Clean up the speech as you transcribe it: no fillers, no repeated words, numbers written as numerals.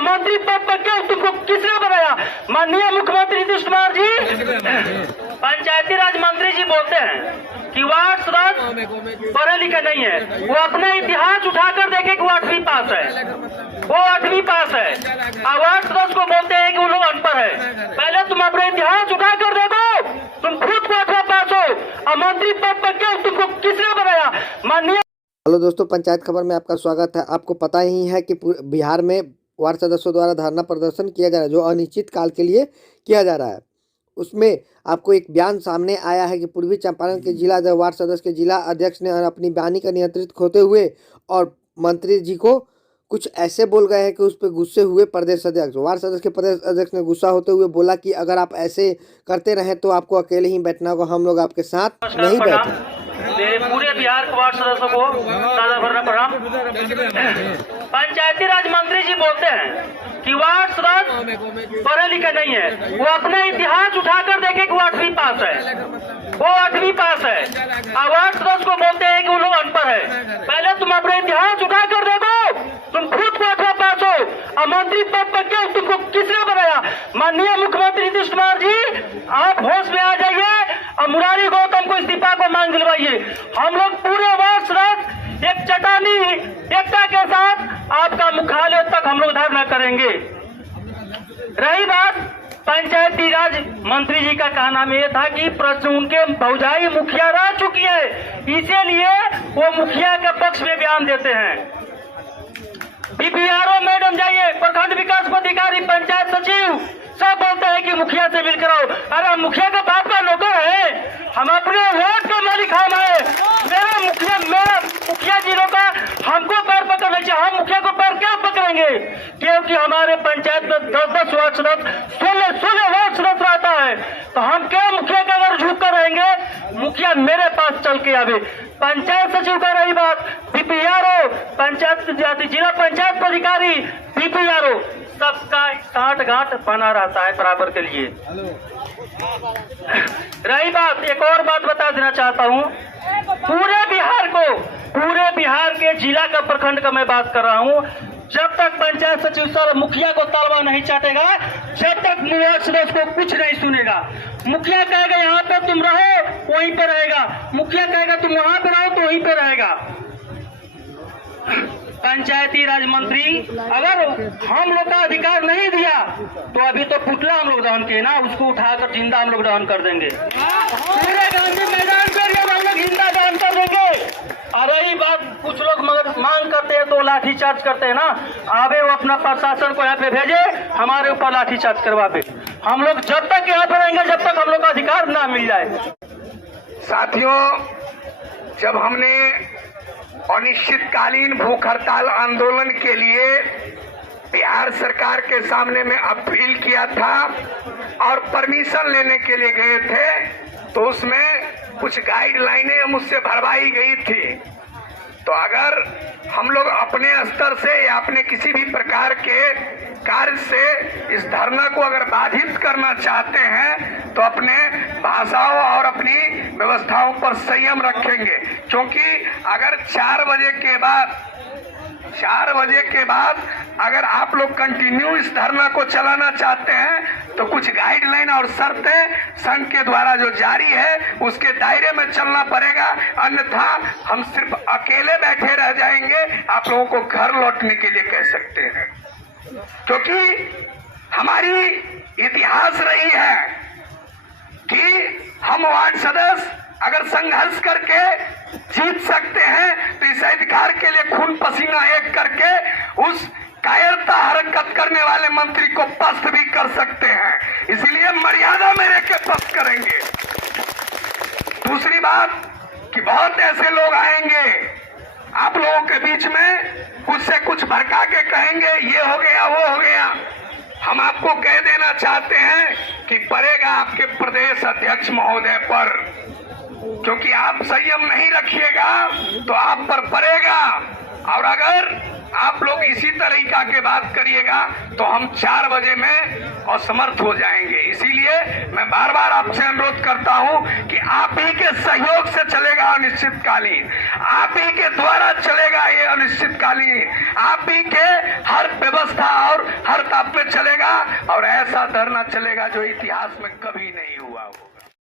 और मंत्री पद पर क्यों तुमको किसने बनाया? माननीय मुख्यमंत्री नीतीश कुमार जी, पंचायती राज मंत्री जी बोलते हैं कि वार्ड सदस्य पढ़े लिखे नहीं है। वो अपने इतिहास उठाकर देखे कि वो 8वीं पास है, वो 8वीं पास है। और वार्ड सदस्य को बोलते हैं कि वो लोग अनपढ़ है। पहले तुम अपने इतिहास उठाकर देखो, तुम खुद को 8वां पास हो और मंत्री पद पर क्यों तुमको किसने बनाया? माननीय हेलो दोस्तों, पंचायत खबर में आपका स्वागत है। आपको पता ही है कि बिहार में वार्ड सदस्यों द्वारा धरना प्रदर्शन किया जा रहा है, जो अनिश्चित काल के लिए किया जा रहा है। उसमें आपको एक बयान सामने आया है कि पूर्वी चंपारण के जिला वार्ड सदस्य के जिला अध्यक्ष ने अपनी बयानी का नियंत्रित खोते हुए और मंत्री जी को कुछ ऐसे बोल गए हैं कि उस पर गुस्से हुए प्रदेश अध्यक्ष। वार्ड सदस्य के प्रदेश अध्यक्ष ने गुस्सा होते हुए बोला कि अगर आप ऐसे करते रहें तो आपको अकेले ही बैठना होगा, हम लोग आपके साथ नहीं बैठे। मेरे पूरे बिहार के वार्ड सदस्यों को ताजा भरना पड़ा। पंचायती राज मंत्री जी बोलते हैं कि वार्ड सदस्य पढ़े लिखे नहीं है। वो अपने इतिहास उठाकर देखे कि वो 8वीं पास है, वो 8वीं पास है। और वार्ड सदस्य को बोलते हैं कि वो लोग अनपढ़ है। पहले तुम अपने इतिहास उठाकर देखो, तुम खुद को 8वां पास हो और मंत्री पद पर क्यों तुमको किसने बनाया? माननीय मुख्यमंत्री नीतीश कुमार जी, आप होश में आ जाइए और मुरारी गौतम को इस्तीफा को मांग दिलवाइए। हम लोग पूरे वर्ष रात एक चटानी एकता के साथ आपका मुख्यालय तक हम लोग धरना करेंगे। रही बात पंचायती राज मंत्री जी का कहना में यह था कि प्रश्न उनके भौजाई मुखिया रह चुकी है, इसीलिए वो मुखिया के पक्ष में बयान देते हैं। बीपीआरओ मैडम जाइए, प्रखंड विकास पदाधिकारी, पंचायत सचिव सब बोलते हैं कि मुखिया से मिलकर आओ। अरे मुखिया का बाप का नौकर है, हम अपने वोट का मालिक हम है। मेरा मुखिया जी लोग का हमको पैर पकड़ना चाहिए। हम मुखिया को पैर क्यों पकड़ेंगे? क्योंकि हमारे पंचायत में 10-10 वार्ड सदस्य 16 वार्ड सदस्य रहता है, तो हम क्यों मुखिया का अगर झुक कर रहेंगे? मुखिया मेरे पास चल के आवे। पंचायत सचिव का रही बात, बीपीआरओ, पंचायत जिला पंचायत पदाधिकारी, बीपीआरओ सबका साठ गांठ बना रहता है बराबर के लिए। रही बात, एक और बात बता देना चाहता हूँ, पूरे बिहार के जिला का प्रखंड का मैं बात कर रहा हूँ। जब तक पंचायत सचिव सर मुखिया को तलवा नहीं चाटेगा, जब तक वार्ड सदस्य को कुछ नहीं सुनेगा। मुखिया कहेगा यहाँ पे तुम रहो, वहीं पे रहेगा। मुखिया कहेगा तुम वहां पे रहो, तो वहीं पे रहेगा। पंचायती राज मंत्री अगर हम लोग का अधिकार नहीं दिया तो अभी तो पुतला हम लोग दहन किए ना, उसको उठाकर जिंदा हम लोग दहन कर देंगे। पूरे गांधी मैदान पर हम लोग जिंदा दहन कर देंगे। और रही बात, कुछ लोग मगर मांग करते हैं तो लाठी चार्ज करते हैं ना, आवे वो अपना प्रशासन को यहाँ पे भेजे, हमारे ऊपर लाठी चार्ज करवावे। हम लोग जब तक यहाँ पे रहेंगे जब तक हम लोग का अधिकार ना मिल जाए। साथियों, जब हमने अनिश्चितकालीन भूख हड़ताल आंदोलन के लिए बिहार सरकार के सामने में अपील किया था और परमिशन लेने के लिए गए थे, तो उसमें कुछ गाइडलाइनें मुझसे भरवाई गई थी। तो अगर हम लोग अपने स्तर से या अपने किसी भी प्रकार के कार्य से इस धरना को अगर बाधित करना चाहते हैं तो अपने भाषाओं और अपनी व्यवस्थाओं पर संयम रखेंगे, क्योंकि अगर 4 बजे के बाद अगर आप लोग कंटिन्यू इस धरना को चलाना चाहते हैं तो कुछ गाइडलाइन और शर्तें संघ के द्वारा जो जारी है उसके दायरे में चलना पड़ेगा, अन्यथा हम सिर्फ अकेले बैठे रह जाएंगे। आप लोगों को घर लौटने के लिए कह सकते हैं, क्योंकि हमारी इतिहास रही है कि हम वार्ड सदस्य अगर संघर्ष करके जीत सकते हैं तो इस अधिकार के लिए खून पसीना एक करके उस कायरता हरकत करने वाले मंत्री को पस्त भी कर सकते हैं। इसीलिए मर्यादा में रह के पस्त करेंगे। दूसरी बात कि बहुत ऐसे लोग आएंगे आप लोगों के बीच में, कुछ से कुछ भड़का के कहेंगे ये हो गया वो हो गया। हम आपको कह देना चाहते हैं कि पड़ेगा आपके प्रदेश अध्यक्ष महोदय पर, क्योंकि आप संयम नहीं रखिएगा तो आप पर पड़ेगा। और अगर आप लोग इसी तरीका के बात करिएगा तो हम 4 बजे में असमर्थ हो जाएंगे। इसीलिए मैं बार बार आपसे अनुरोध करता हूं कि आप ही के सहयोग से चलेगा अनिश्चितकालीन, आप ही के द्वारा चलेगा ये अनिश्चितकालीन, आप ही के हर व्यवस्था और हर ताप में चलेगा और ऐसा धरना चलेगा जो इतिहास में कभी नहीं हुआ होगा।